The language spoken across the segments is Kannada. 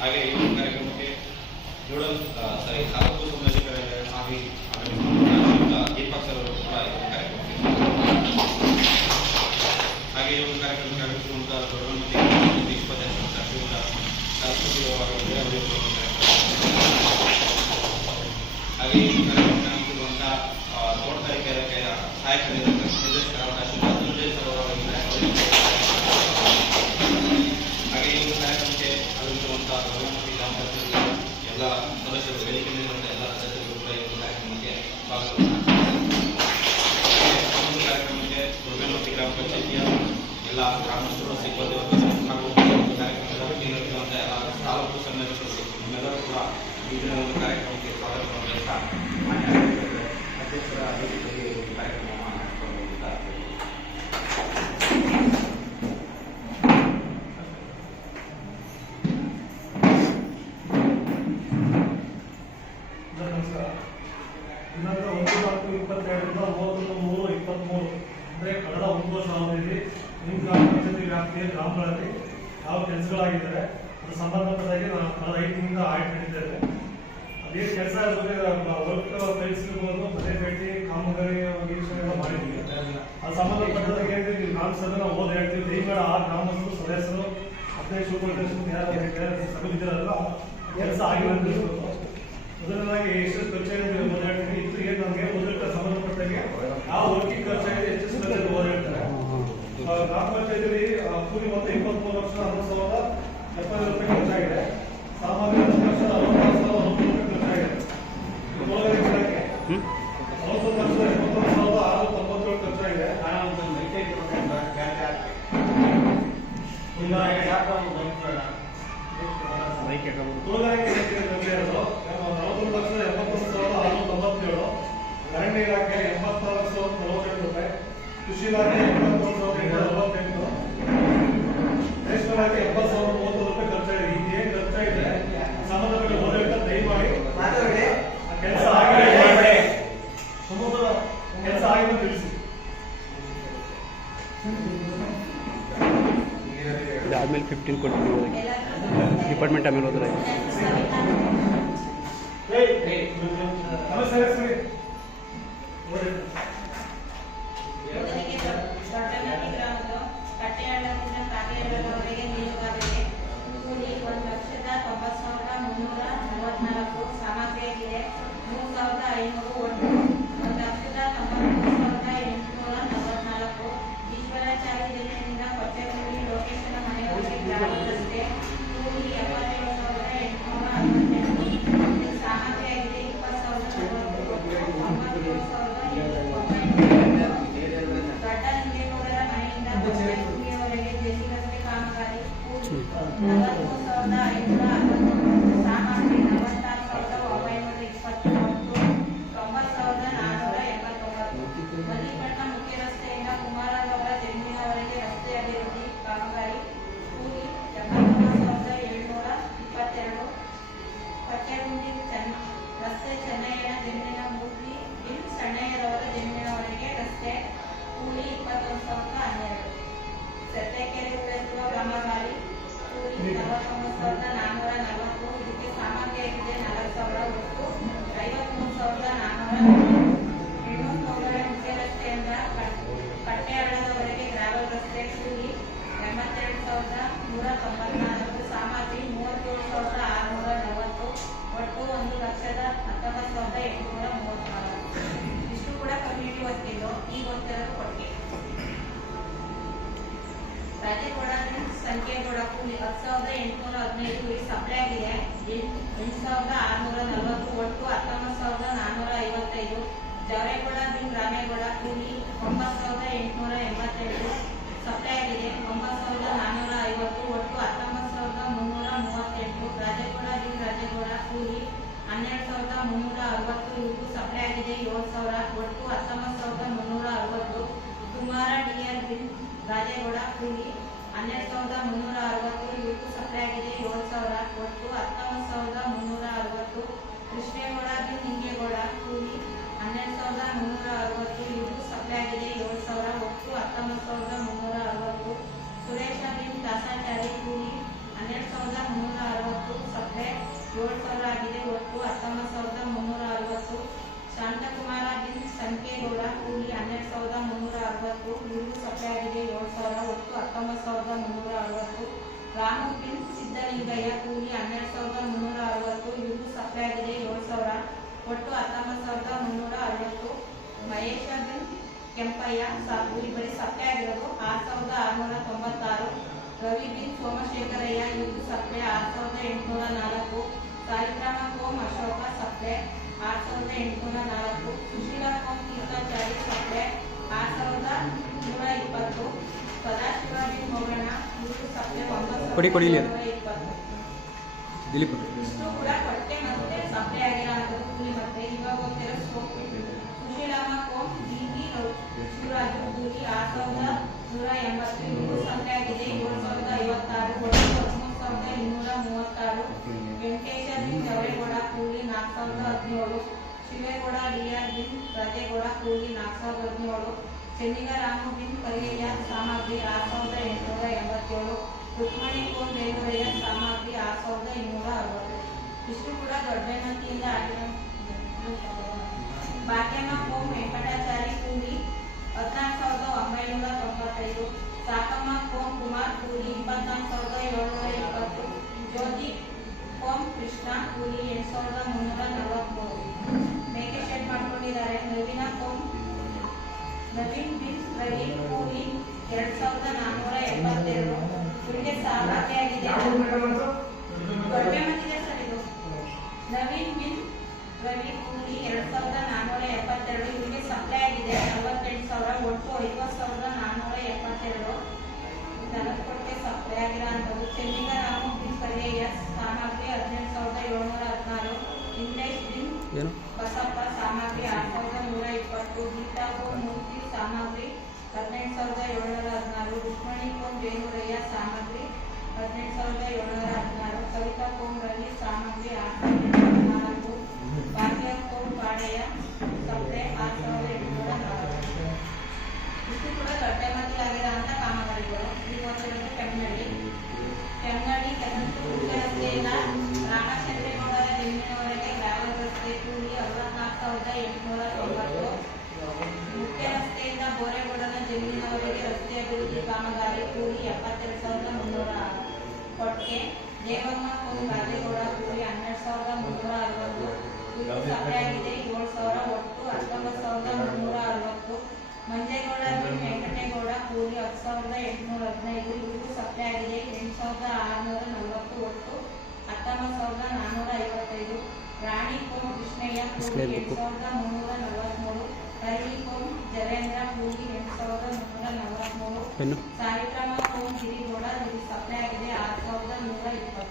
ಹಾಗೆ ಈ ಕಾರ್ಯಕ್ರಮಕ್ಕೆ ನೋಡಲ್ ತಾಲೂಕು ಸಂಬಂಧಿಕರಾಗಿ ದೀಪಕ್ ಸರ್ ಅವರು ಕೂಡ ಕಾರ್ಯಕ್ರಮಕ್ಕೆ ಹಾಗೆ ಈ ಒಂದು ಕಾರ್ಯಕ್ರಮಕ್ಕೆ ಆಗಮಿಸಿರುವಂತಹ ಪ್ರಧಾನಮಂತ್ರಿ ಶ್ರೀಯುತ ಹಾಗೆ ಈ ಕಾರ್ಯಕ್ರಮಕ್ಕೆ ಆಗಮಿಸಿರುವಂತಹ ತೋಟಗಾರಿಕೆ ಇಲಾಖೆಯ ಸಹಾಯಕ ನಿರ್ದೇಶಕರಾದ ಸಂಜಯ್ ಸರ್ ಅವರ ಹಾಗೆ ಈ ಒಂದು ಕಾರ್ಯಕ್ರಮಕ್ಕೆ ಆಗಮಿಸಿರುವಂತಹ ಪ್ರಧಾನಮಂತ್ರಿ ಗ್ರಾಮ ಪಂಚಾಯತ್ ಎಲ್ಲ ಸದಸ್ಯರು ವೇದಿಕೆ ಮೇಲಿರುವಂತಹ ಎಲ್ಲ ಸದಸ್ಯರು ಕೂಡ ಈ ಒಂದು ಕಾರ್ಯಕ್ರಮಕ್ಕೆ ಸ್ವಾಗತವನ್ನು ಒಂದು ಕಾರ್ಯಕ್ರಮಕ್ಕೆ ಪ್ರಧಾನಮಂತ್ರಿ ಗ್ರಾಮ ಪಂಚಾಯತಿಯ ಎಲ್ಲ ಗ್ರಾಮಸ್ಥರು ಸಿಬ್ಬಂದಿ ಹಾಗೂ ಕಾರ್ಯಕ್ರಮದ ವತಿಯಿಂದಿರುವಂತಹ ಎಲ್ಲ ತಾಲೂಕು ಸಂಘಟನೆಗಳು ನಿಮ್ಮೆಲ್ಲರೂ ಕೂಡ ಈ ದಿನ ಒಂದು ಕಾರ್ಯಕ್ರಮಕ್ಕೆ ಸ್ವಾಗತವನ್ನು ಬಯಸ್ತಾ ಅಧ್ಯಕ್ಷರ ಅಧ್ಯಕ್ಷತೆಯಲ್ಲಿ ಒಂದು ಕಾರ್ಯಕ್ರಮವನ್ನು ನಡೆಸಿಕೊಂಡಿದ್ದಾರೆ. ಇನ್ನೊಂದು 1/4/22 31/3/23 ಅಂದರೆ ಕಳೆದ 1 ವರ್ಷ ಅವಧಿಯಲ್ಲಿ ನಿಮ್ಮ ಗ್ರಾಮ ಪಂಚಾಯತಿ ವ್ಯಾಪ್ತಿಯ ಗ್ರಾಮಗಳಲ್ಲಿ ಯಾವ ಕೆಲಸಗಳಾಗಿದ್ದಾರೆ ಅದು ಸಂಬಂಧಪಟ್ಟಾಗಿ ನಾವು ಕಳೆದ 5 ದಿನದಿಂದ ಆಯ್ಕೆ ನಡೀತೇವೆ. ಅದೇನು ಕೆಲಸ ವರ್ಕ್ ಕಳಿಸಿರ್ಬೋದು, ಮನೆ ಭೇಟಿ ಕಾಮಗಾರಿ ವೀಕ್ಷಣೆ ಎಲ್ಲ ಮಾಡಿದ್ದೀವಿ. ಅದು ಸಂಬಂಧಪಟ್ಟದಾಗ ಏನಿದೆ ನೀವು ಗ್ರಾಮಸಭೆ ನಾವು ಓದಿ ಹೇಳ್ತೀವಿ. ದಯಮಾಡಿ ಆ ಗ್ರಾಮಸ್ಥರು ಸದಸ್ಯರು ಅಧ್ಯಕ್ಷರು ಉಪಾಧ್ಯಕ್ಷರು ಯಾರು ಸಭೆಯಿದ್ದಾರಲ್ಲ ಕೆಲಸ ಆಗಿರೋದು ಮೊದಲನಾಗಿ ಎಷ್ಟು ಖರ್ಚಾಗಿದೆ ಓದಾಡ್ತೀನಿ. ಇದು ಏನು ನಮಗೆ ಓದಕ್ಕೆ ಸಂಬಂಧಪಟ್ಟಾಗೆ ಯಾವ ವರ್ಕಿಂಗ್ ಖರ್ಚಾಗಿದೆ ಹೆಚ್ಚು ಓದಾಡ್ತಾರೆ. ಗ್ರಾಮ ಪಂಚಾಯತಿಯಲ್ಲಿ ಕೂಲಿ ಮೊತ್ತ 23,60,70 ರೂಪಾಯಿ ಖರ್ಚಾಗಿದೆ. ಸಾಮಾನ್ಯ 10,60,60,90 ಖರ್ಚಾಗಿದೆ. ತೋಟಗಾರಿಕೆ ಇಲಾಖೆ 69,89,697 ಖರ್ಚಾಗಿದೆ. ತೋಟಗಾರಿಕೆ ಇಲಾಖೆ 40,79,697, ಅರಣ್ಯ ಇಲಾಖೆ 84,042 ರೂಪಾಯಿ, ಕೃಷಿ ಇಲಾಖೆ 81,848, ರೇಷ್ಮೆ ಇಲಾಖೆ 70,030 ರೂಪಾಯಿ ಖರ್ಚಾಗಿದೆ. ಇದು ಏನು ಖರ್ಚಾಗಿದೆ ಸಂಬಂಧಪಟ್ಟ ಓದಾಟ ದಯಮಾಡಿ ಕೆಲಸ ಆಗಿದೆ ಕೆಲಸ ಆಗಿದೆ ತಿಳಿಸಿ. ಆದ್ಮೇಲೆ 15 ಕೊಡ್ತೀವಿ ಡಿಪಾರ್ಟ್ಮೆಂಟ್ ಆಮೇಲೆ ಹೋದ್ರೆ ಸಾಮಗ್ರಿಯಾಗಿದೆ 3,500 ಒಟ್ಟು 1,93,844. ಈಶ್ವರಾಚಾರ್ಯ ಜಿಲ್ಲೆಯಿಂದ ಕೊಚ್ಚಗುಡಿ ಲೋಕೇಶನ ಮನೆಗಳಿಗೆ ಗ್ರಾಮದ ರಸ್ತೆ ಕೂಲಿ 77,868. ಸಾಮಗ್ರಿಯಾಗಿದೆ 20,097. ದೊಡ್ಡ ನಿಂಗೇಗೌಡರ ಮನೆಯಿಂದ ಕೊಚ್ಚಗುಡಿಯವರೆಗೆ ಜೆಸಿ ರಸ್ತೆ ಕಾಮಗಾರಿ ಕೂಲಿ 43,569. ಸಾಮಗ್ರಿ 46,920. 90,489. ಮಲ್ಲಿಪಟ್ಟಣ ಮುಖ್ಯ ರಸ್ತೆಯಿಂದ ಕುಮಾರಗೌಡ ಜಮೀನಿನವರೆಗೆ ರಸ್ತೆ ಅಭಿವೃದ್ಧಿ ಕಾಮಗಾರಿ ಕೂಲಿ 79,722. ಪಚ್ಚಗುಂಡಿ ರಸ್ತೆ ಚೆನ್ನಯ್ಯನ ಜಮೀನಿನ ಮೂರ್ತಿ ಬಿಲ್ ಸಣ್ಣಯ್ಯರವರ ಜಮೀನಿನವರೆಗೆ ರಸ್ತೆ ಕೂಲಿ 21,012. ಸತ್ಯಕೆರೆ ಉಳಿಸುವ ಕಾಮಗಾರಿ ಕೂಲಿ 49,440. ಇದಕ್ಕೆ ಸಾಮಗ್ರಿಯಾಗಿದೆ 4,000 ಒಟ್ಟು 53,440. ಹೆಣ್ಣೂರು ಮುಖ್ಯ ರಸ್ತೆಯಿಂದ ಕಟ್ಟೆಹಳ್ಳದವರೆಗೆ ಗ್ರಾವೆಲ್ ರಸ್ತೆ ಕೂಲಿ 82,194. ಸಾಮಗ್ರಿ 37,640. ಒಟ್ಟು 1,19,834. ಇಷ್ಟು ಕೂಡ ಕಮ್ಯುನಿಟಿ ಒತ್ತಿದ್ದು ಈಗ ಓದ್ತಿರೋದು ಕೊಟ್ಟಿಗೆ. ರಾಜೇಗೌಡ ಸಂಖ್ಯೆಗೌಡ ಕೂಲಿ 10,815. ಸಪ್ಲೈ ಆಗಿದೆ 8,640. ಒಟ್ಟು 19,455. ಜವರೇಗೌಡ ಬಿನ್ ರಾಮೇಗೌಡ ಕೂಲಿ 9,882. ಸಪ್ಲೈ ಆಗಿದೆ 9,450. ಒಟ್ಟು 19,338. ರಾಜೇಗೌಡ ಬಿನ್ ರಾಜೇಗೌಡ ಕೂಲಿ 12,360. ಇವ್ರಿಗೂ ಸಪ್ಲೈ ಆಗಿದೆ 7,000. ಒಟ್ಟು ಕೂಲಿ 12,360. ಇವ್ರಿಗೂ ಸಪ್ಲೈ ಆಗಿದೆ 7,000 ಒಟ್ಟು 19,360. ಕೃಷ್ಣೇಗೌಡ ಬಿನ್ ನಿಂಗೇಗೌಡ ಕೂಲಿ 12,360. ಇವ್ರಿಗೂ ಸಪ್ಲೈ ಆಗಿದೆ 7,000 ಒಟ್ಟು 19,360. ಸುರೇಶ ಬಿನ್ ದಾಸಾಚಾರಿ ಕೂಲಿ 12,360. ಸಪ್ಲೈ 7,000 ಆಗಿದೆ ಒಟ್ಟು 19,360. ಶಾಂತಕುಮಾರ ಬಿನ್ ಸಂಕೇಗೌಡ ಕೂಲಿ 12,360. ಇವ್ರಿಗೂ ಸಪ್ಲೈ ಆಗಿದೆ 7,000 ಒಟ್ಟು 19,360. ರಾಮು ಬಿನ್ ಸಿದ್ದಲಿಂಗಯ್ಯ ಕೂಲಿ 12,360. ಇವ್ರಿಗೂ ಸಪ್ಲೈ ಆಗಿದೆ 7,000 ಒಟ್ಟು 19,360. ಮಹೇಶ ಬಿನ್ ಕೆಂಪಯ್ಯ ಕೂಲಿ ಬರೀ ಸಪ್ಲೈ ಆಗಿರೋದು 6,696. ರವಿ ಬಿನ್ ಸೋಮಶೇಖರಯ್ಯ ಇವ್ರಿಗೂ ಸಪ್ಲೈ 6,804. ಸಾಯಿರಾಮ ಕೋಮ್ ಅಶೋಕ ಸಪ್ಲೈ 6,804. ಸುಶೀಲಾ ಕೋಮ್ ತೀರ್ಥಾಚಾರಿ ಸಪ್ಲೈ 6,120. ಸದಾಶಿವ ಬಿನ್ ಮೌಲಣ ಇವ್ರಿಗೂ ಸಪ್ಲೈ ಕೊಡಿ ಇಲ್ಲಿ 9,920. ದಿಲೀಪ್ ಇಷ್ಟು ಕೂಡ ಕೊಟ್ಟೆ ಮತ್ತೆ ಸಪ್ಲೈ ಆಗಿರೋ ಕೂಲಿ ಮತ್ತೆ ಇವಾಗ ಹೋಗ್ತಿರೋ ಸೋಪ್. ಸುಶೀಲಮ್ಮ ಕೋಮ್ ಡಿಬಿ ಶಿವರಾಜು ಕೂಲಿ 6,180. ಇವ್ರಿಗೂ ಸಪ್ಲೈ ಆಗಿದೆ 7,056 ಒಟ್ಟು 13,236. ವೆಂಕಟೇಶ ಬಿನ್ ಜವರೇಗೌಡ ಕೂಲಿ 4,017. ಶಿವೇಗೌಡ ಡಿಆರ್ ಬಿನ್ ರಾಜೇಗೌಡ ಕೂಲಿ 4,017. ಚೆನ್ನಿಗರಾಮು ಬಿನ್ ಕರಿಯಯ್ಯ ಸಾಮಗ್ರಿ 6,887. ರುಕ್ಮಣಿ ಕೋನ್ ಬೇಲೂರಯ್ಯ ಸಾಮಗ್ರಿ 6,260. ಇಷ್ಟು ಕೂಡ ದೊಡ್ಡಮಂತಿಯಿಂದ ಆಗಿರೋ. ಭಾಗ್ಯಮ್ಮ ಕೋಮ್ ವೆಂಕಟಾಚಾರಿ ಕೂಲಿ 14,995. ಸಾಕಮ್ಮ ಕೋಮ್ ಕುಮಾರ್ ಕೂಲಿ 24,720. ಜ್ಯೋತಿ ಕೋಮ್ ಕೃಷ್ಣ ಕೂಲಿ 8,343. ಮೇಕೆ ಶೆಡ್ ಮಾಡ್ಕೊಂಡಿದ್ದಾರೆ. ನವೀನ್ ಬಿನ್ ರವಿ ಕೂಲಿ 2,472. ಇವರಿಗೆ ಸಾಮರ್ಥ್ಯ ಆಗಿದೆ ದೊಡ್ಡ ಮಟ್ಟಿದೆ ಸರ್ ಇದು. ನವೀನ್ ಬಿನ್ ರವಿ ಕೂಲಿ 2,472. ಇವರಿಗೆ ಸಪ್ಲೈ ಆಗಿದೆ 48,000 ಒಟ್ಟು 50,472. ಕೊಟ್ಟೆ ಸಪ್ಲೈ ಆಗಿರೋ ಅಂಥದ್ದು. ಚೆನ್ನಿಗರಾಮು ಬಿನ್ ಕರಿಯಯ್ಯ ಸಾಮಗ್ರಿ 18,716. ಇಂಗ್ಲೇಶ್ ಬಿನ್ ಬಸಪ್ಪ ಸಾಮಗ್ರಿ 6,120. ಗೀತಾ ಕೋಮ್ ಮೂರ್ತಿ ಸಾಮಗ್ರಿ 18,716. ರುಕ್ಮಣಿ ಕೋಮ್ ಬೇಲೂರಯ್ಯ ಸಾಮಗ್ರಿ 18,716. ಕವಿತಾ ಕೋಮ್ ರವಿ ಸಾಮಗ್ರಿ 6,804. ಭಾಗ್ಯ ಕೋಮ್ ಪಾಡೆಯ ಸಪ್ಲೈ 6,804. ಇಷ್ಟು ಕೂಡ ದೊಡ್ಡ ಮಟ್ಟಿಲಾಗಿರೋ ಅಂತ ಕಾಮಗಾರಿಗಳು. ಈಗ ಹೋಗ್ತಿರೋದು ಕೆಮ್ಮನಹಳ್ಳಿ ಕೆಸಂತು ಮುಖ್ಯ ರಸ್ತೆಯಿಂದ ರಾಮಚಂದ್ರೇಗೌಡರ ಜಮೀನಿನವರೆಗೆ ಗ್ರಾವಲ್ ರಸ್ತೆ ಕೂಲಿ 64,890. ಮುಖ್ಯ ರಸ್ತೆಯಿಂದ ಬೋರೇಗೌಡರ ಜಮೀನಿನವರೆಗೆ ರಸ್ತೆ ಅಭಿವೃದ್ಧಿ ಕಾಮಗಾರಿ ಕೂಲಿ 72,300. ಕೊಟ್ಗೆ ದೇವಮ್ಮ ಕೋಮ್ ರಾಜೇಗೌಡ ಕೂಲಿ 12,360. ಇವರು ಸಪ್ಲೈ ಆಗಿದೆ 7,000 ಒಟ್ಟು 19,360. ಮಂಜೇಗೌಡ ಬಿನ್ ವೆಂಕಟೇಗೌಡ ಕೂಲಿ 10,815. ಇವರು ಸಪ್ಲೈ ಆಗಿದೆ 8,640 ಒಟ್ಟು 19,455. ರಾಣಿ ಕೋಮ್ ಕೃಷ್ಣಯ್ಯ ಕೂಲಿ 8,343. ಹರಿಣಿ ಕೋಮ್ ಜರೇಂದ್ರ ಕೂಲಿ 8,343. ಸಾಯಿರಾಮ ಕೋಮ್ ಗಿರಿಗೌಡ ಇವರಿಗೆ ಸಪ್ಲೈ ಆಗಿದೆ 6,120.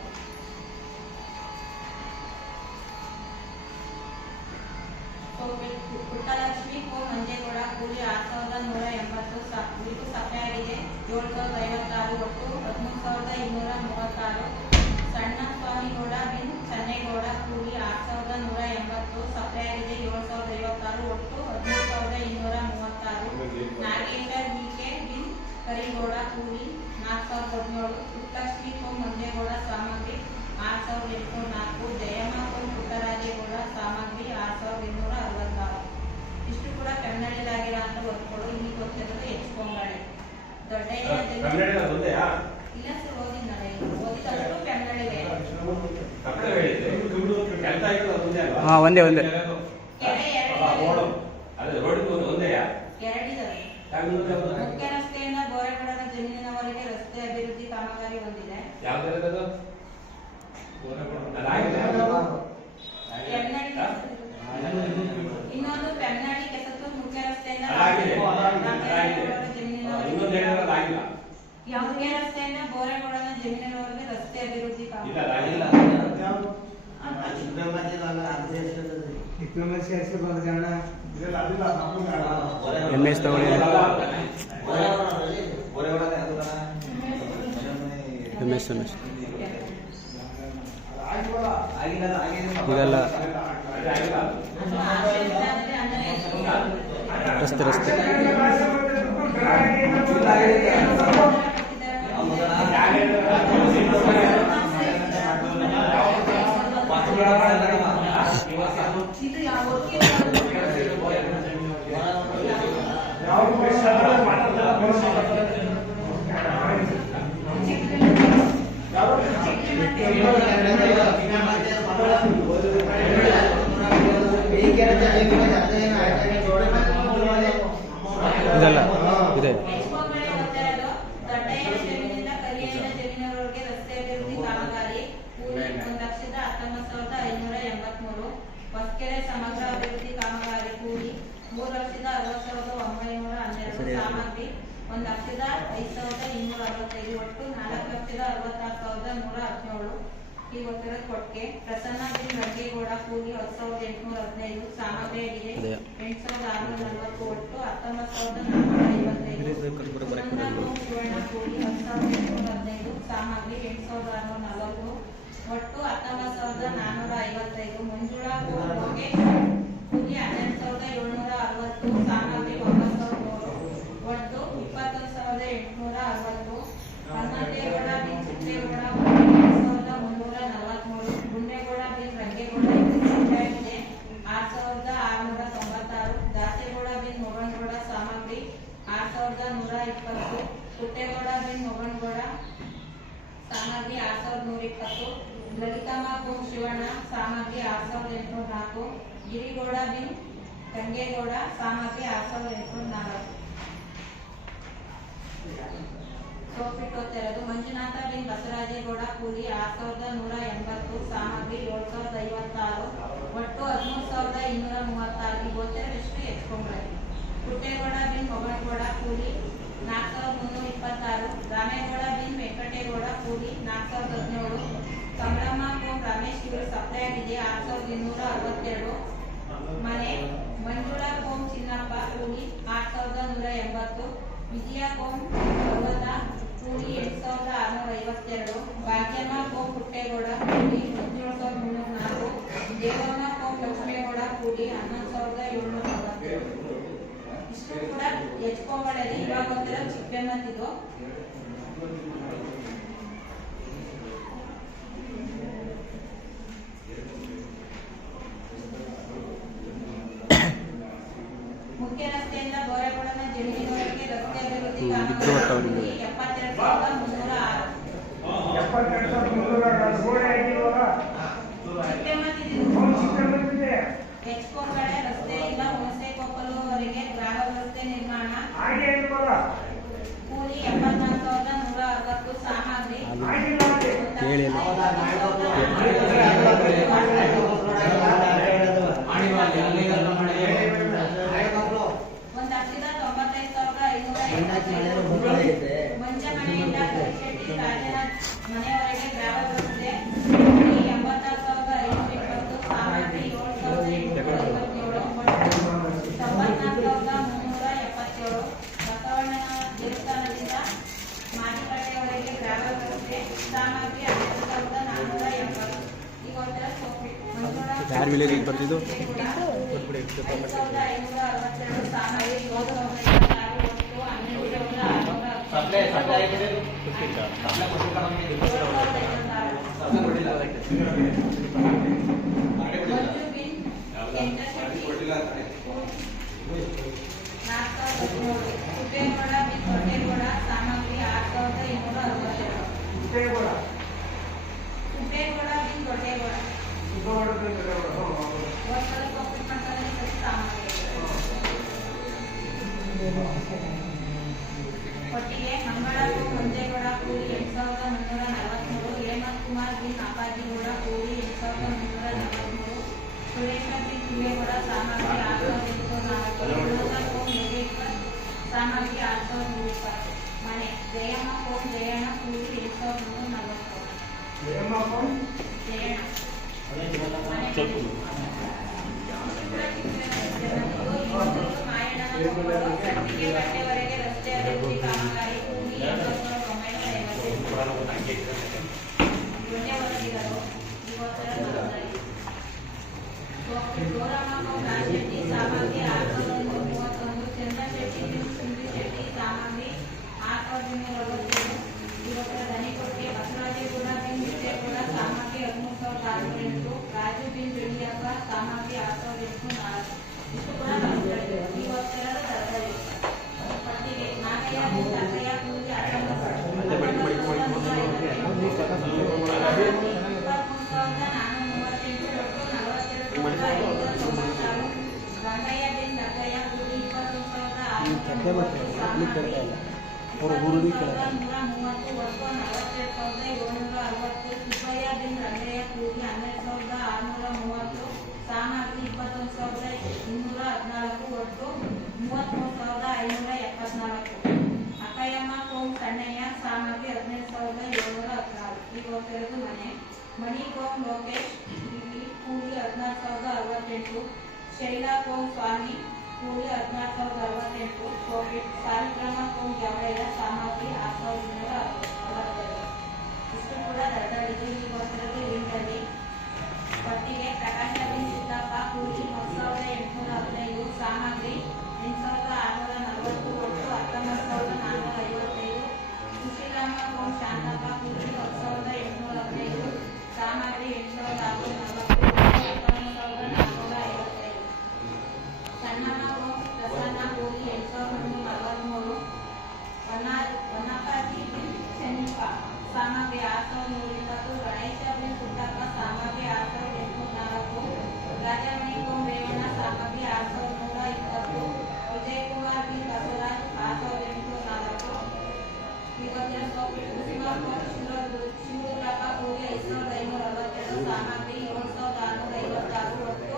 ಪುಟ್ಟಲಕ್ಷ್ಮಿ ಕೋಮ್ ಮಂಜೇಗೌಡ ಕೂಲಿ 6,180. ಇವರಿಗೂ ಸಪ್ಲೈ ಆಗಿದೆ 7,056 ಒಟ್ಟು 13,236. ಸಣ್ಣ ಸ್ವಾಮಿಗೌಡ ಬಿನ್ ಚನ್ನೇಗೌಡ ಕೂಲಿ 6,180. ಸಪ್ಲೈ ಆಗಿದೆ 7,056 ಒಟ್ಟು 13,236. ನಾಗೇಂದ್ರ ಬಿಕೆ ಬಿನ್ ಕರಿಗೌಡ ಕೂಲಿ 4,017. ಪುಟ್ಟಲಕ್ಷ್ಮಿ ಕೋಮ್ ಮಂಜೇಗೌಡ ಸಾಮಗ್ರಿ 6,804. ಜಯಮ್ಮ ಕೋಮ್ ಪುಟ್ಟರಾಜೇಗೌಡ ಸಾಮಗ್ರಿ 6,266. ಇಷ್ಟು ಕೂಡ ಕನ್ನಡದಾಗಿರೋ ಅಂತ ವರ್ಕ್ಗಳು. ಇಲ್ಲಿ ಗೊತ್ತಿರೋದು ಎಚ್ಕೊಂಗಾಳೆ ದೊಡ್ಡ ಇಲ್ಲ ಸರ್ ಓದಿದ್ನಲ್ಲ ಓದಿದಷ್ಟು ಕನ್ನಡವೇ. ಒಂದೇ ಎರಡಿದಾವೆ. ಮುಖ್ಯ ರಸ್ತೆಯಿಂದ ಬೋರೇಗೌಡರ ಜಮೀನಿನವರೆಗೆ ರಸ್ತೆ ಅಭಿವೃದ್ಧಿ ಕಾಮಗಾರಿ ಹೊಂದಿದೆ. ಇನ್ನೊಂದು ಪೆಮ್ನಾಡಿ ಕೆಸತ್ತು ಮುಖ್ಯ ರಸ್ತೆಯಿಂದ ಮುಖ್ಯ ರಸ್ತೆಯಿಂದ ಬೋರೇಗೌಡನ ಜಮೀನಿನವರೆಗೆ ರಸ್ತೆ ಅಭಿವೃದ್ಧಿ ಕಾಮಗಾರಿ. MS ತಗೊಳ್ಳಿ. MS. ಇದೆಲ್ಲ ರಸ್ತೆ ಇದೆಲ್ಲ ಇದೆ. ಹೊಸಕೆರೆ ಸಮಗ್ರ ಅಭಿವೃದ್ಧಿ ಕಾಮಗಾರಿ ಕೂಲಿ 3,60,912 ಸಾಮಗ್ರಿ 1,05,265 ಒಟ್ಟು 4,66,117 ಈ ಒತ್ತಡ ಕೊಟ್ಟಿಗೆ ಪ್ರಸನ್ನ ಬಿನ್ ರಂಗೇಗೌಡ ಕೂಲಿ 10,815 ಸಾಮಗ್ರಿ ಆಗಿದೆ 8,640 ಒಟ್ಟು 19,455 ಸುವರ್ಣ ಕೂಲಿ 10,815 ಸಾಮಗ್ರಿ 8,640 ಒಟ್ಟು 19,455 ಮಂಜುಳಾ ಕೂಲಿ 11,760 ಸಾಮಗ್ರಿ 9,100 ಒಟ್ಟು 21,860 ಹನುಮಂತೇಗೌಡ ಬಿನ್ ಚಿತ್ತೇಗೌಡ 1,343 ಗುಂಡೇಗೌಡ ಬಿನ್ ರಂಗೇಗೌಡ ಆಗಿದೆ 6,696 ದಾಸೇಗೌಡ ಬಿನ್ ಮೊಗನಗೌಡ ಸಾಮಗ್ರಿ 6,120 ಪುಟ್ಟೇಗೌಡ ಬಿನ್ ಮೊಗನಗೌಡ ಸಾಮಗ್ರಿ 6,120 ಲಲಿತಮ್ಮ ಕೋಂ ಶಿವಣ್ಣ ಸಾಮಗ್ರಿ 6,804 ಗಿರಿಗೌಡ ಬಿನ್ ರಂಗೇಗೌಡ ಸಾಮಗ್ರಿ 6,804 ಸೋಪಿಟ್ಟೋತ್ತೆರದು ಮಂಜುನಾಥ ಬಿನ್ ಬಸವರಾಜೇಗೌಡ ಕೂಲಿ 6,180 ಸಾಮಗ್ರಿ 7,056 ಒಟ್ಟು 13,236 ಗೋಚರಷ್ಟು ಹೆಚ್ಚುಕೊಂಡ್ರೆ ಪುಟ್ಟೇಗೌಡ ಬಿನ್ ಮೊಗನಗೌಡ ಕೂಲಿ 4,326 ರಾಮೇಗೌಡ ಬಿನ್ ವೆಂಕಟೇಗೌಡ ಕೂಲಿ 4,017 ಕಮಲಮ್ಮ ಕೋಂ ರಮೇಶ್ ಇವರು ಸಪ್ಲೈ ಆಗಿದೆ 6,262 ಮನೆ ಮಂಜುಳಾ ಕೋಂ ಚಿನ್ನಪ್ಪ ಕೂಲಿ 8,180 ವಿಜಯ ಕೋಂ ಪರ್ವತ ಕೂಲಿ 8,652 ಭಾಗ್ಯಮ್ಮ ಕೋಂ ಪುಟ್ಟೇಗೌಡ ಕೂಲಿ 17,304 ದೇವಮ್ಮ ಕೋಂ ಲಕ್ಷ್ಮೇಗೌಡ ಕೂಲಿ 11,740 ಇಷ್ಟು ಕೂಡ ಹೆಚ್ಕೊಂಬಳಲ್ಲಿ ಇವಾಗ ಒಂಥರ ಚಿಕ್ಕನ್ನತ್ತಿದ್ದು ಮುಖ್ಯ ರಸ್ತೆಯಿಂದ ಗೋರೆಗೌಡನ ಜಮೀನಿನವರೆಗೆ ರಸ್ತೆ ಅಭಿವೃದ್ಧಿ ಕಾಮಗಾರಿ 72,306 ಹೆಚ್ಕೊಂಬಳೆ ರಸ್ತೆಯಿಂದ ಹುಣಸೆಕೊಪ್ಪಲುವರೆಗೆ ಗ್ರಾಮ ರಸ್ತೆ ನಿರ್ಮಾಣ ಕೂಲಿ 74,160 ಸಾಮಗ್ರಿ ಮಂಚಮನೆಯಿಂದ ಕರಿಶೆಟ್ಟಿ ರಾಜನಾಥ್ ಮನೆಯವರೆಗೆ ಗ್ರಾಮ ರಸ್ತೆ 84,520 ಸಾಮಗ್ರಿ 7,857 94,377 ಬಸವಣ್ಣನ ದೇವಸ್ಥಾನದಿಂದ ಮಾರಿಕಟ್ಟೆಯವರೆಗೆ ಗ್ರಾಮ ರಸ್ತೆ ಸಾಮಗ್ರಿ 11,480 ಈಗ ಒಂಥರ ಯಾರ ವಿಲೇಜ್ ಬರ್ತಿದ್ದು 5,562 ಸಾಮಗ್ರಿ 7,556 ಒಟ್ಟಿಗೆ ಮಂಗಳೂರು ಮಂಜೇಗೌಡ ಕೂಲಿ 8,343 ಹೇಮಂತ್ ಕುಮಾರ್ ಬಿನ್ ಅಪ್ಪಾಜಿಗೌಡ ಕೂಲಿ 8,343 ಸುರೇಶ ಬಿನ್ ತಿಮ್ಮೇಗೌಡ ಸಾಮಗ್ರಿ 6,804 ಸಾಮಗ್ರಿ 6,120 ಮನೆ ಜಯಮ್ಮ ಕೋಂ ಜಯಣ್ಣ ಕೂಲಿ 8,340 ಜಯಣ್ಣ ಮಾಯಣ್ಣನ ಕಟ್ಟಿಗೆ ಕಟ್ಟೆವರೆಗೆ ರಸ್ತೆ ಅಭಿವೃದ್ಧಿ ಕಾಮಗಾರಿ ಕೂಲಿ 8,950 ವರದಿಗಳು ಇವತ್ತರ ನೋಡ್ತಾರೆ. ಗೌರಮ್ಮ ರಾಜಶೆಟ್ಟಿ ಸಾಮಗ್ರಿ 6,131, ಚಂದ್ರಶೆಟ್ಟಿ ಸಿಂಧುಶೆಟ್ಟಿ ಸಾಮಗ್ರಿ 6,247, ಇವತ್ತರ ದನಿಕೊಟ್ಟಿಗೆ ಬಸವರಾಜೇಗೌಡ ಬಿನ್ ವಿಜಯಗೌಡ ಸಾಮಗ್ರಿ 13,608, ರಾಜು ಬಿನ್ ಬೆಳ್ಳಿಯಪ್ಪ ಸಾಮಗ್ರಿ 6,804. ಇಷ್ಟು ಕೂಡ ಇವತ್ತರ ದರದಲ್ಲಿ ಪಟ್ಟಿಗೆ ನಾಗಯ್ಯ ಬಿನ್ ದಕ್ಕಯ್ಯ ಕೂಲಿ ಸುಬ್ಬಯ್ಯ ಬಿನ್ ರಂಗಯ್ಯ ಕೂಲಿ 12,630, ಸಾಮಗ್ರಿ 21,214, ಒಟ್ಟು 33,574. ಅಕ್ಕಯ್ಯಮ್ಮ ಕೋಮ್ ಸಣ್ಣಯ್ಯ ಸಾಮಗ್ರಿ 15,714. ಈಗ ಹೋಗ್ತಿರೋದು ಮನೆ. ಮಣಿ ಕೋಮ್ ಲೋಕೇಶ್ ಕೂಲಿ 14,068, ಶೈಲಾ ಕೋಮ್ ಸ್ವಾಮಿ ಕೂಲಿ 14,068, ಕೋವಿಡ್ ಸಾಲಿಗ್ರಾಮ ಕೋಮ್ ಜವಳಯ್ಯ ಸಾಮಗ್ರಿ 6,262. ಇಷ್ಟು ಕೂಡ ದರದಲ್ಲಿದೆ. ಈಗ ಹೋಗ್ತಿರೋದು ಲಿಂಕಲ್ಲಿ ಪಟ್ಟಿಗೆ ಪ್ರಕಾಶ ಬಿನ್ ಸಿದ್ದಪ್ಪ ಕೂಲಿ 10,815, ಸಾಮಗ್ರಿ 8,640, ಒಟ್ಟು 19,455. ಸುಶೀಲಮ್ಮ ಕೋಮ್ ಶಾಂತಪ್ಪ ಕೂಲಿ 10,815, ಸಾಮಗ್ರಿ 8,640, ಒಟ್ಟು 19,455. ಸಣ್ಣಮ್ಮ ಕೋಮ್ ಪ್ರಸನ್ನ ಕೂಲಿ 8,343, ವನಪಾಜಿ ಬಿನ್ ಚೆನ್ನಪ್ಪ ಸಾಮಗ್ರಿ 6,120, ಗಣೇಶ ಬಿನ್ ಪುಟ್ಟಪ್ಪ ಸಾಮಗ್ರಿ 6,804, ರಾಜಮಣಿ ಕೋಮ್ ರೇವಣ್ಣ ಸಾಮಗ್ರಿ 6,120, ವಿಜಯಕುಮಾರ್ ಬಿನ್ ಬಸವರಾಜ್ 6,804. ಇವತ್ತಿನ ಕುಸುಮ ಕೋಮ್ ಶಿವರುದ್ರಪ್ಪ ಕೂಲಿ 5,562, ಸಾಮಗ್ರಿ 7,656, ಒಟ್ಟು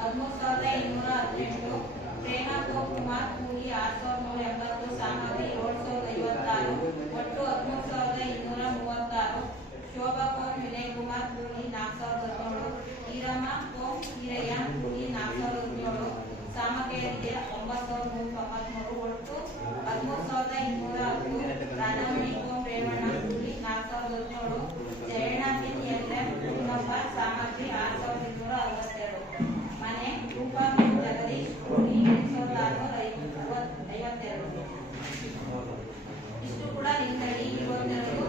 13,218. ಪ್ರೇಮ ಕೋಮ್ ಕುಮಾರ್ ಕೂಲಿ 6,180, ಸಾಮಗ್ರಿ 7,056, ಒಟ್ಟು 13,236. ಶೋಭಾ ಕೋಮ್ ವಿನಯ್ ಕುಮಾರ್ ಕೂಲಿ 4,017, ಈರಮ್ಮ ಕೋಮ್ ಈರಯ್ಯ ಕೂಲಿ 4,017, ಸಾಮಗ್ರಿ 9,393, ಒಟ್ಟು 13,210. ರಾಜಮಣಿ ಕೋಮ್ ರೇವಣ್ಣ ಕೂಲಿ 4,017, ಜಯಣ್ಣ ಬಿನ್ ಎಲ್ಎಂ ಪೂರ್ಣಪ್ಪ ಸಾಮಗ್ರಿ 6,262. ಮನೆ ರೂಪಾ ಕೋಮ್ ಜಗದೀಶ್ ಕೂಲಿ 8,652. ಇಷ್ಟು ಕೂಡ ಲಿಂಕಲ್ಲಿ ಇವತ್ತೆರಡು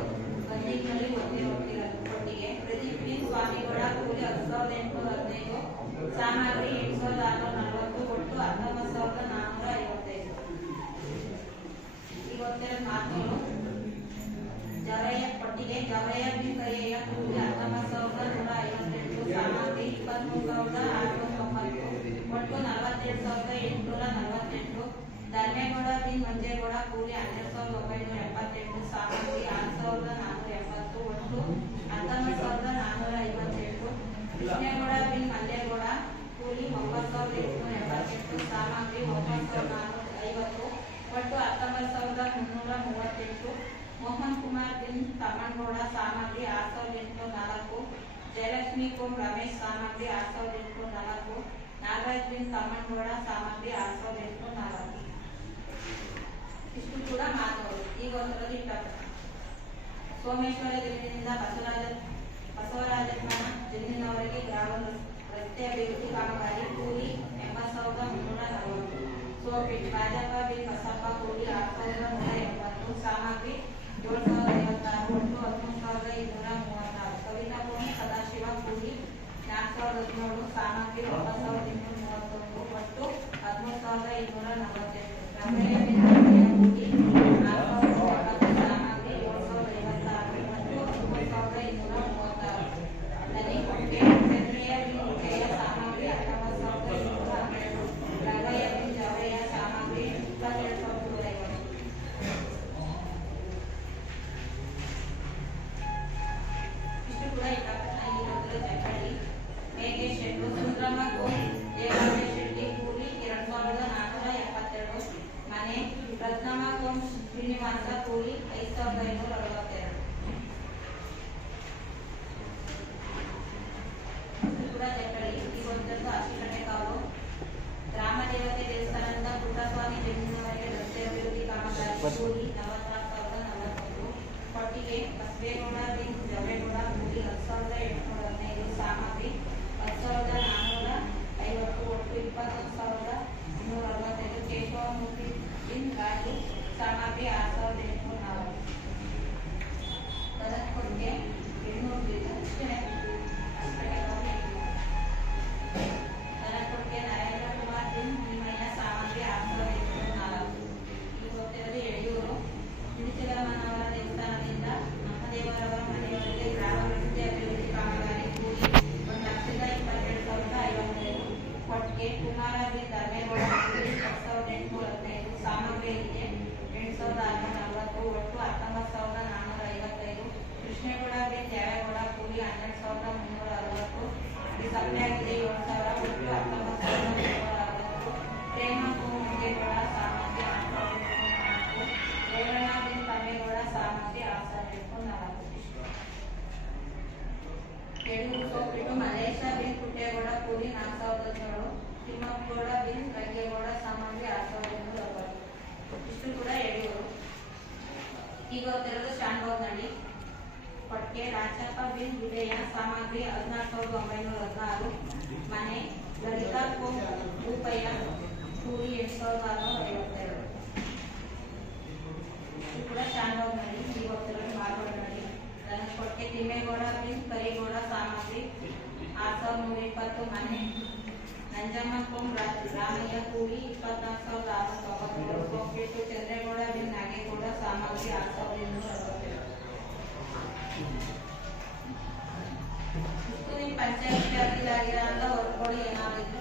ಬಂದಿನಲ್ಲಿ ಹೋಗ್ತಿರೋದು ಒಟ್ಟಿಗೆ. ಪ್ರದೀಪ್ ಬಿನ್ ಸ್ವಾಮಿಗೌಡ ಕೂಲಿ 10,815, ಸಾಮಗ್ರಿ 8,640, ಒಟ್ಟು 19,455. ಇವತ್ತೆರಡು ಮಾತುಗಳು ಜವರಯ್ಯ ಪಟ್ಟಿಗೆ ಜವರಯ್ಯ ಬಿನ್ ಕರಿಯಯ್ಯ ಕೂಲಿ 19,158, ಸಾಮಗ್ರಿ 23,690, ಒಟ್ಟು 42,848. ಧರ್ಮೇಗೌಡ ಬಿನ್ ಮಂಜೇಗೌಡ ಕೂಲಿ 12,978, ಸಾಮಗ್ರಿ 6,470, ಒಟ್ಟು 19,458. ಕೃಷ್ಣೇಗೌಡ ಬಿನ್ ಮಲ್ಲೇಗೌಡ ಕೂಲಿ 9,878, ಸಾಮಗ್ರಿ 9,450, ಒಟ್ಟು 19,338. ಮೋಹನ್ ಕುಮಾರ್ ಬಿನ್ ತಮ್ಮನಗೌಡ ಸಾಮಗ್ರಿ 6,804, ಜಯಲಕ್ಷ್ಮಿ ಕೋಮ್ ರಮೇಶ್ ಸಾಮಗ್ರಿ 6,804, ನಾಗರಾಜ್ ಬಿನ್ ತಮ್ಮನಗೌಡ ಸಾಮಗ್ರಿ 6,804. ಇಷ್ಟು ಕೂಡ ಮಾತುಗಳು. ಈಗ ಒಂದರಲ್ಲಿ ಸೋಮೇಶ್ವರ ಜಿಲ್ಲೆಯಿಂದ ಬಸವರಾಜಪ್ಪನ ಜಿಲ್ಲಿನವರೆಗೆ ಗ್ರಾಮ ರಸ್ತೆ ಅಭಿವೃದ್ಧಿ ಕಾಮಗಾರಿ ಕೂಲಿ 80,340. ಸೋಪೇಟ್ ರಾಜಪ್ಪ ಬಿನ್ ಬಸಪ್ಪ ಕೂಲಿ 6,180, ಸಾಮಗ್ರಿ 7,056, ಒಟ್ಟು 13,234. ಕವಿತಾ ಕೋಮ್ ಸದಾಶಿವ ಕೂಲಿ 4,017, ಸಾಮಗ್ರಿ 9,231, ಒಟ್ಟು 13,248. ರಂಗಯ್ಯ ಬಿನ್ ರಂಗಯ್ಯ ಕೂಲಿ 4,070, ಸಾಮಗ್ರಿ 7,056, ಒಟ್ಟು 19,236. ದನಿಕೊಟ್ಟಿಗೆ ಚಂದ್ರಯ್ಯ ಬಿನ್ ವಿಜಯ ಸಾಮಗ್ರಿ 19,212, ರಂಗಯ್ಯ ಬಿನ್ ಜವಯ್ಯ ಸಾಮಗ್ರಿ 22,250. ಇಷ್ಟು ಕೂಡ ಇವತ್ತರ ಚಕ್ಕಡಿ. ಮೇಘೇಶ್ ಶೆಟ್ಟು ಸುಂದ್ರಮ್ಮ ಕೋಮ್ ದೇವಾಲಯ ಶೆಟ್ಟಿ ಕೂಲಿ 2,472. ಮನೆ ರತ್ನಮ್ಮ ಕೋಮ್ ಶ್ರೀನಿವಾಸ ಕೂಲಿ 5,562. ಕೂಡ ಚಕ್ಕಡಿ. ಇವತ್ತದ್ದು ಅಶಿಕಣೆ ಕಾವು. ಗ್ರಾಮ ದೇವತೆ ದೇವಸ್ಥಾನದಿಂದ ಪುಟ್ಟಸ್ವಾಮಿ ಜಮೀನಿನವರೆಗೆ ರಸ್ತೆ ಅಭಿವೃದ್ಧಿ ಕಾಮಗಾರಿ ಕೂಲಿ 44,041. ಕೊಟ್ಟಿಗೆ ಕೃಷ್ಣೇಗೌಡ ಬಿನ್ ತ್ಯಾವೇಗೌಡ ಕೂಲಿ 12,360. ಇದು ಸಪ್ಲೈ ಆಗಿದೆ 7,000 ಒಟ್ಟು 19,360. ಪ್ರೇಮ ಮುಂಜೇಗೌಡ ಸಾಮಂತಿ 8,4. ರೇವಣ್ಣ ಬಿನ್ ತಮ್ಮೇಗೌಡ ಸಾಮಂತಿ 6,4. ಯಡೂರು ಸೋಪಿಟ್ಟು ಮಲೇಶ ಬಿನ್ ಪುಟ್ಟೇಗೌಡ ಕೂಲಿ 4,017. ತಿಮ್ಮಪ್ಪಗೌಡ ಬಿನ್ ರಂಗೇಗೌಡ ಸಾಮಂತಿ 6,260. ಇಷ್ಟು ಕೂಡ ಯಡಿಯೂರು. ಈಗ ಹೊತ್ತಿರೋದು ಶಾನ್ಭೋಗ್ನಹಳ್ಳಿ. ಕೊಟ್ಗೆ ರಾಜಪ್ಪ ಬಿನ್ ವಿಜಯ ಸಾಮಗ್ರಿ 14,916. ಮನೆ ಲಲಿತಾ ಭೂಪಯ್ಯ ಕೂಲಿ 8,652. ಇದು ಕೂಡ ಶಾನ್ಭೋಗ್ನಹಳ್ಳಿ. ಈಗ ಹೊತ್ತಿರೋದು ಮಾರ್ಗೋಡ್ನಹಳ್ಳಿ. ಕೊಟ್ಗೆ ತಿಮ್ಮೇಗೌಡ ಬಿನ್ ಕರಿಗೌಡ ಸಾಮಗ್ರಿ 6,120. ಮನೆ ನಂಜಮ್ಮ ರಾಮಯ್ಯ ಕೂಲಿ 24,690. ಕೊಪ್ಪೇಟು ಚಂದ್ರೇಗೌಡ ಬಿನ್ ನಾಗೇಗೌಡ ಸಾಮಗ್ರಿ 6,262. ಇಷ್ಟು ನಿಮ್ಮ ಪಂಚಾಯತ್ ವ್ಯಾಪ್ತಿಯಾಗಿರೋ ಹೊರಗಡೆ ಏನಾಗಿದ್ರು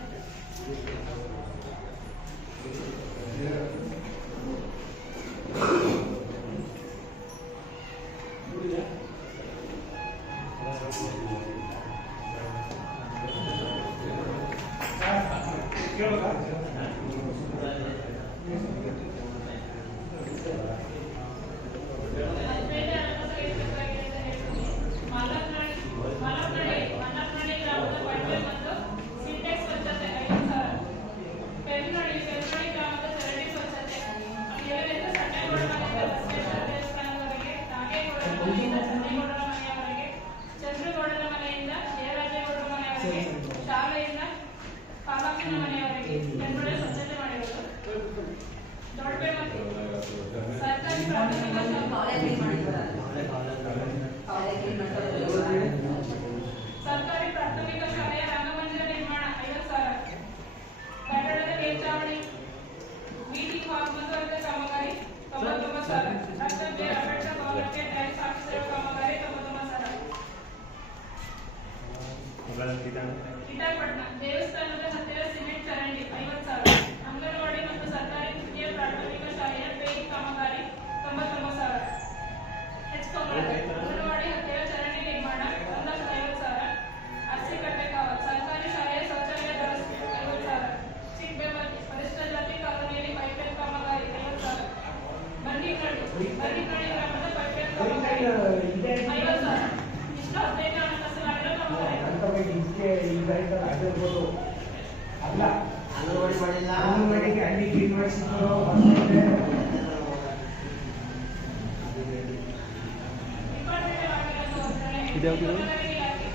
ಚಂದ್ರಗೌಡರ ಮನೆಯಿಂದ ಜಯರಾಜೇಗೌಡರ ಮನೆಯವರೆಗೆ, ಶಾಲೆಯಿಂದ ಪಾಲಕನ ಮನೆಯವರೆಗೆ ಜನರೊಡೆ ಸ್ವಚ್ಛತೆ ಮಾಡಿರುವುದು. ದೊಡ್ಡಬೆಮ್ಮತ್ತಿ ಸರ್ಕಾರಿ ಪ್ರಾಥಮಿಕ ಸರ್ಕಾರಿ ಪ್ರಾಥಮಿಕ ಶಾಲೆಯ ರಂಗಮಂದಿರ ನಿರ್ಮಾಣ 50,000. ಕಟ್ಟಡದ ಮೇಲ್ಚಾವಣಿ ಮೀಟಿಂಗ್ ಹಾಲ್ ಮುಂದುವರೆದ ಕಾಮಗಾರಿ 99,000. Doctor B. ಅಂಬೇಡ್ಕರ್ ಭವನಕ್ಕೆ ಟೈಲ್ಸ್ ಹಾಕಿಸಿರುವ ಕಾಮಗಾರಿ 99,000. ಕಿಟಾಪಟ್ನ ದೇವಸ್ಥಾನದ ಹತ್ತಿರ ಸಿಮೆಂಟ್ ಚರಂಡಿ 50,000. ಅಂಗನವಾಡಿ ಮತ್ತು ಸರ್ಕಾರಿ ತೃತೀಯ ಪ್ರಾಥಮಿಕ ಶಾಲೆಯ ಪೇಯಿಂಗ್ ಕಾಮಗಾರಿ 99,000. ಅಂಗನವಾಡಿ ಹತ್ತಿರ ಚರಂಡಿ ನಿರ್ಮಾಣ 1,50,000. ಅರಸಿಕಟ್ಟೆಕಾವಲ್ ಸರ್ಕಾರಿ ಶಾಲೆಯ ಶೌಚಾಲಯ ದುರಸ್ತಿ 50,000. ಚಿಕ್ಕಬೆಮ್ಮತ್ತಿ ಪರಿಶಿಷ್ಟ ಜಾತಿ ಕಾಲೋನಿಯಲ್ಲಿ ಪೈಪ್ಲೈನ್ ಕಾಮಗಾರಿ 50,000. ಬನ್ನಿಕಳ್ಳಿ ಗ್ರಾಮದ ಪೈಪ್ಲೈನ್ ಕಾಮಗಾರಿ 50,000. ಇಷ್ಟು 15 ಹಣಕಾಸಿನ ಕಾಮಗಾರಿ. ಅಂಗನವಾಡಿಗೆ ಅಲ್ಲಿ ಕ್ಲೀನ್ ಮಾಡಿಸಿದ್ರು. ಇದ್ಯಾವುದು? ಇಲಾಖೆ